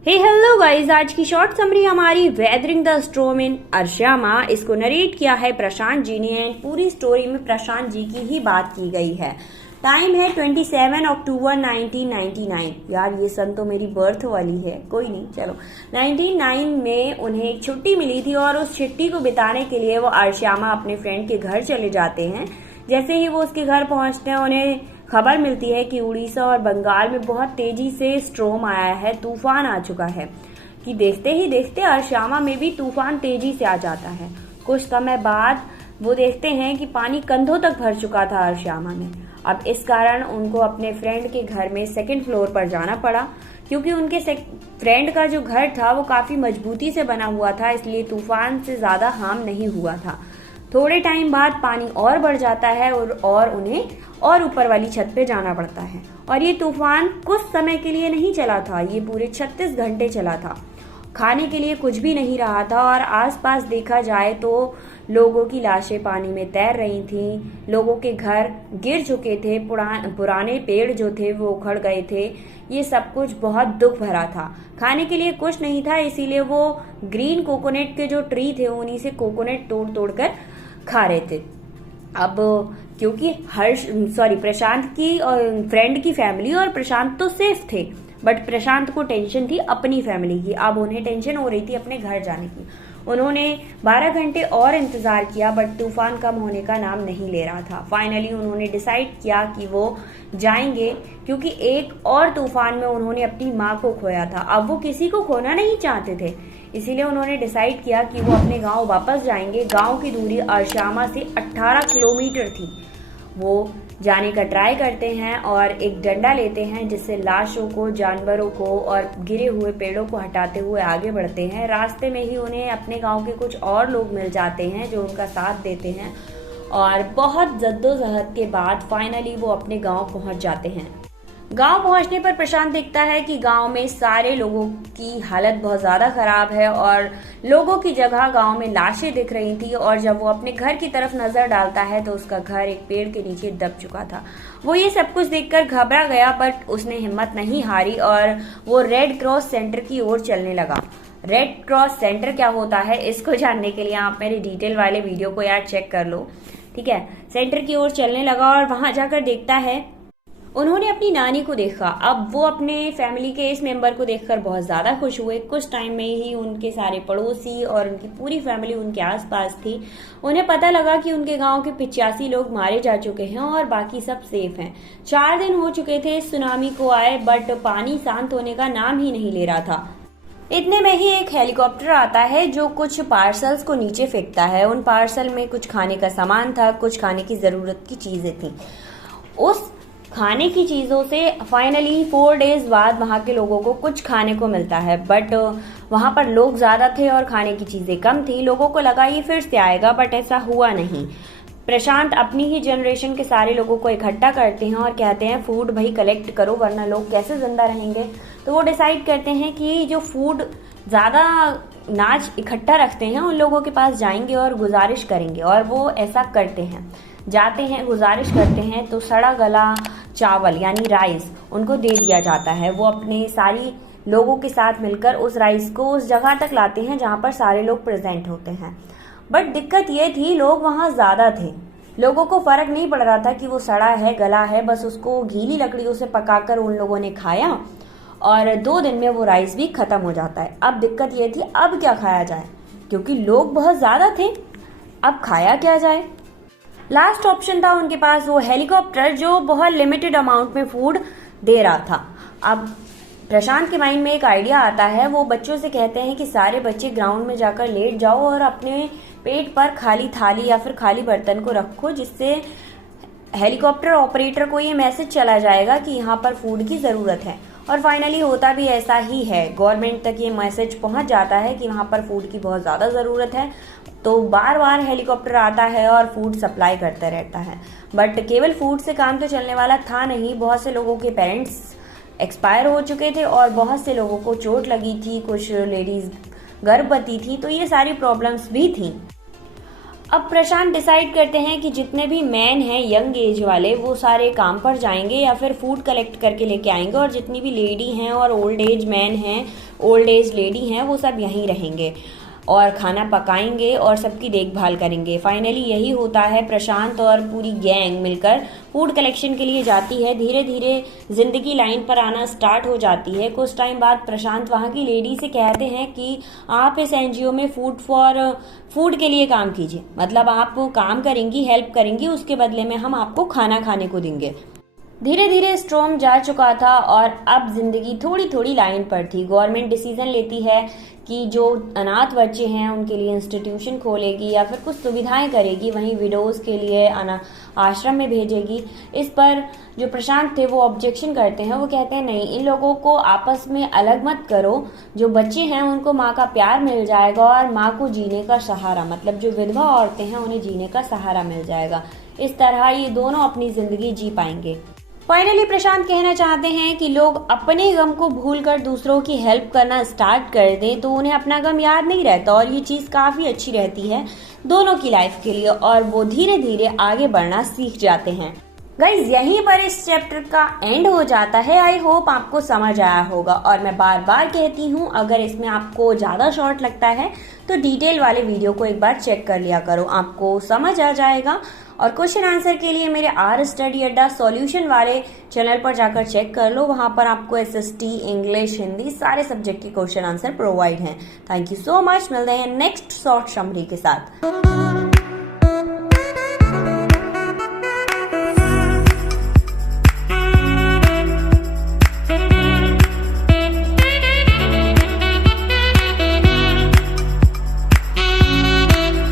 हे hello guys, आज की short summary हमारी वेदरिंग द स्टॉर्म इन अर्शियामा। इसको नरेट किया है प्रशांत जी ने एंड पूरी स्टोरी में प्रशांत जी की ही बात की गई है। टाइम है 27 अक्टूबर 1999। यार ये सन तो मेरी बर्थ वाली है, कोई नहीं, चलो 99 में उन्हें एक छुट्टी मिली थी और उस छुट्टी को बिताने के लिए वो अर्शियामा अपने फ्रेंड के घर चले जाते हैं। जैसे ही वो उसके घर पहुंचते हैं उन्हें खबर मिलती है कि उड़ीसा और बंगाल में बहुत तेजी से स्ट्रोम आया है, तूफान आ चुका है। कि देखते ही देखते अर्शियामा में भी तूफान तेजी से आ जाता है। कुछ समय बाद वो देखते हैं कि पानी कंधों तक भर चुका था अर्शियामा में। अब इस कारण उनको अपने फ्रेंड के घर में सेकंड फ्लोर पर जाना पड़ा, क्योंकि उनके फ्रेंड का जो घर था वो काफी मजबूती से बना हुआ था, इसलिए तूफान से ज्यादा हार्म नहीं हुआ था। थोड़े टाइम बाद पानी और बढ़ जाता है और उन्हें और ऊपर वाली छत पे जाना पड़ता है। और ये तूफान कुछ समय के लिए नहीं चला था, ये पूरे 36 घंटे चला था। खाने के लिए कुछ भी नहीं रहा था और आसपास देखा जाए तो लोगों की लाशें पानी में तैर रही थीं, लोगों के घर गिर चुके थे, पुराने पेड़ जो थे वो उखड़ गए थे। ये सब कुछ बहुत दुख भरा था। खाने के लिए कुछ नहीं था, इसीलिए वो ग्रीन कोकोनट के जो ट्री थे उन्हीं से कोकोनट तोड़ तोड़ कर खा रहे थे। अब क्योंकि प्रशांत की और फ्रेंड की फैमिली और प्रशांत तो सेफ थे, बट प्रशांत को टेंशन थी अपनी फैमिली की। अब उन्हें टेंशन हो रही थी अपने घर जाने की। उन्होंने 12 घंटे और इंतजार किया, बट तूफान कम होने का नाम नहीं ले रहा था। फाइनली उन्होंने डिसाइड किया कि वो जाएंगे, क्योंकि एक और तूफान में उन्होंने अपनी माँ को खोया था। अब वो किसी को खोना नहीं चाहते थे, इसीलिए उन्होंने डिसाइड किया कि वो अपने गांव वापस जाएंगे। गांव की दूरी अर्शियामा से 18 किलोमीटर थी। वो जाने का ट्राई करते हैं और एक डंडा लेते हैं, जिससे लाशों को, जानवरों को और गिरे हुए पेड़ों को हटाते हुए आगे बढ़ते हैं। रास्ते में ही उन्हें अपने गांव के कुछ और लोग मिल जाते हैं जो उनका साथ देते हैं और बहुत जद्दोजहद के बाद फाइनली वो अपने गांव पहुंच जाते हैं। गांव पहुंचने पर प्रशांत देखता है कि गांव में सारे लोगों की हालत बहुत ज्यादा खराब है और लोगों की जगह गांव में लाशें दिख रही थी। और जब वो अपने घर की तरफ नजर डालता है तो उसका घर एक पेड़ के नीचे दब चुका था। वो ये सब कुछ देखकर घबरा गया, बट उसने हिम्मत नहीं हारी और वो रेड क्रॉस सेंटर की ओर चलने लगा। रेड क्रॉस सेंटर क्या होता है, इसको जानने के लिए आप मेरे डिटेल वाले वीडियो को यार चेक कर लो, ठीक है। सेंटर की ओर चलने लगा और वहां जाकर देखता है, उन्होंने अपनी नानी को देखा। अब वो अपने फैमिली के इस मेंबर को देखकर बहुत ज्यादा खुश हुए। कुछ टाइम में ही उनके सारे पड़ोसी और उनकी पूरी फैमिली उनके आसपास थी। उन्हें पता लगा कि उनके गांव के 85 लोग मारे जा चुके हैं और बाकी सब सेफ हैं। 4 दिन हो चुके थे इस सुनामी को आए, बट पानी शांत होने का नाम ही नहीं ले रहा था। इतने में ही एक हेलीकॉप्टर आता है जो कुछ पार्सल्स को नीचे फेंकता है। उन पार्सल में कुछ खाने का सामान था, कुछ खाने की जरूरत की चीजें थी। उस खाने की चीजों से फाइनली 4 डेज बाद वहां के लोगों को कुछ खाने को मिलता है, बट वहां पर लोग ज्यादा थे और खाने की चीजें कम थी। लोगों को लगा ये फिर से आएगा, बट ऐसा हुआ नहीं। प्रशांत अपनी ही जनरेशन के सारे लोगों को इकट्ठा करते हैं और कहते हैं फूड भाई कलेक्ट करो, वरना लोग कैसे जिंदा रहेंगे। तो वो डिसाइड करते हैं कि जो फूड ज्यादा नाज इकट्ठा रखते हैं उन लोगों के पास जाएंगे और गुजारिश करेंगे। और वो ऐसा करते हैं, जाते हैं, गुजारिश करते हैं। तो सड़ा गला चावल यानी राइस उनको दे दिया जाता है। वो अपने सारी लोगों के साथ मिलकर उस राइस को उस जगह तक लाते हैं जहां पर सारे लोग प्रेजेंट होते हैं। बट दिक्कत ये थी, लोग वहां ज्यादा थे। लोगों को फर्क नहीं पड़ रहा था कि वो सड़ा है, गला है, बस उसको गीली लकड़ियों से पकाकर उन लोगों ने खाया और 2 दिन में वो राइस भी खत्म हो जाता है। अब दिक्कत ये थी, अब क्या खाया जाए, क्योंकि लोग बहुत ज्यादा थे। अब खाया क्या जाए? लास्ट ऑप्शन था उनके पास वो हेलीकॉप्टर, जो बहुत लिमिटेड अमाउंट में फूड दे रहा था। अब प्रशांत के माइंड में एक आइडिया आता है। वो बच्चों से कहते हैं कि सारे बच्चे ग्राउंड में जाकर लेट जाओ और अपने पेट पर खाली थाली या फिर खाली बर्तन को रखो, जिससे हेलीकॉप्टर ऑपरेटर को ये मैसेज चला जाएगा कि यहाँ पर फूड की जरूरत है। और फाइनली होता भी ऐसा ही है। गवर्नमेंट तक ये मैसेज पहुंच जाता है कि वहां पर फूड की बहुत ज्यादा जरूरत है। तो बार बार हेलीकॉप्टर आता है और फूड सप्लाई करता रहता है। बट केवल फूड से काम तो चलने वाला था नहीं। बहुत से लोगों के पेरेंट्स एक्सपायर हो चुके थे और बहुत से लोगों को चोट लगी थी, कुछ लेडीज गर्भवती थी, तो ये सारी प्रॉब्लम्स भी थी। अब प्रशांत डिसाइड करते हैं कि जितने भी मैन हैं यंग एज वाले वो सारे काम पर जाएंगे या फिर फूड कलेक्ट करके लेके आएंगे, और जितनी भी लेडी हैं और ओल्ड एज मैन हैं, ओल्ड एज लेडी हैं, वो सब यहीं रहेंगे और खाना पकाएंगे और सबकी देखभाल करेंगे। फाइनली यही होता है, प्रशांत और पूरी गैंग मिलकर फूड कलेक्शन के लिए जाती है। धीरे धीरे जिंदगी लाइन पर आना स्टार्ट हो जाती है। कुछ टाइम बाद प्रशांत वहाँ की लेडी से कहते हैं कि आप इस एनजीओ में फूड के लिए काम कीजिए, मतलब आप काम करेंगी, हेल्प करेंगी, उसके बदले में हम आपको खाना खाने को देंगे। धीरे धीरे स्ट्रोम जा चुका था और अब जिंदगी थोड़ी थोड़ी लाइन पर थी। गवर्नमेंट डिसीजन लेती है कि जो अनाथ बच्चे हैं उनके लिए इंस्टीट्यूशन खोलेगी या फिर कुछ सुविधाएं करेगी, वहीं विडोज के लिए आश्रम में भेजेगी। इस पर जो प्रशांत थे वो ऑब्जेक्शन करते हैं। वो कहते हैं नहीं, इन लोगों को आपस में अलग मत करो, जो बच्चे हैं उनको माँ का प्यार मिल जाएगा और माँ को जीने का सहारा, मतलब जो विधवा औरतें हैं उन्हें जीने का सहारा मिल जाएगा। इस तरह ये दोनों अपनी जिंदगी जी पाएंगे। फाइनली प्रशांत कहना चाहते हैं कि लोग अपने गम को भूलकर दूसरों की हेल्प करना स्टार्ट कर दें तो उन्हें अपना गम याद नहीं रहता, और ये चीज काफी अच्छी रहती है दोनों की लाइफ के लिए, और वो धीरे धीरे आगे बढ़ना सीख जाते हैं। गाइज यहीं पर इस चैप्टर का एंड हो जाता है। आई होप आपको समझ आया होगा, और मैं बार बार कहती हूँ अगर इसमें आपको ज्यादा शॉर्ट लगता है तो डिटेल वाले वीडियो को एक बार चेक कर लिया करो, आपको समझ आ जाएगा। और क्वेश्चन आंसर के लिए मेरे आर स्टडी अड्डा सॉल्यूशन वाले चैनल पर जाकर चेक कर लो, वहां पर आपको एसएसटी, इंग्लिश, हिंदी सारे सब्जेक्ट के क्वेश्चन आंसर प्रोवाइड हैं। थैंक यू सो मच, मिलते हैं नेक्स्ट शॉर्ट समरी के साथ।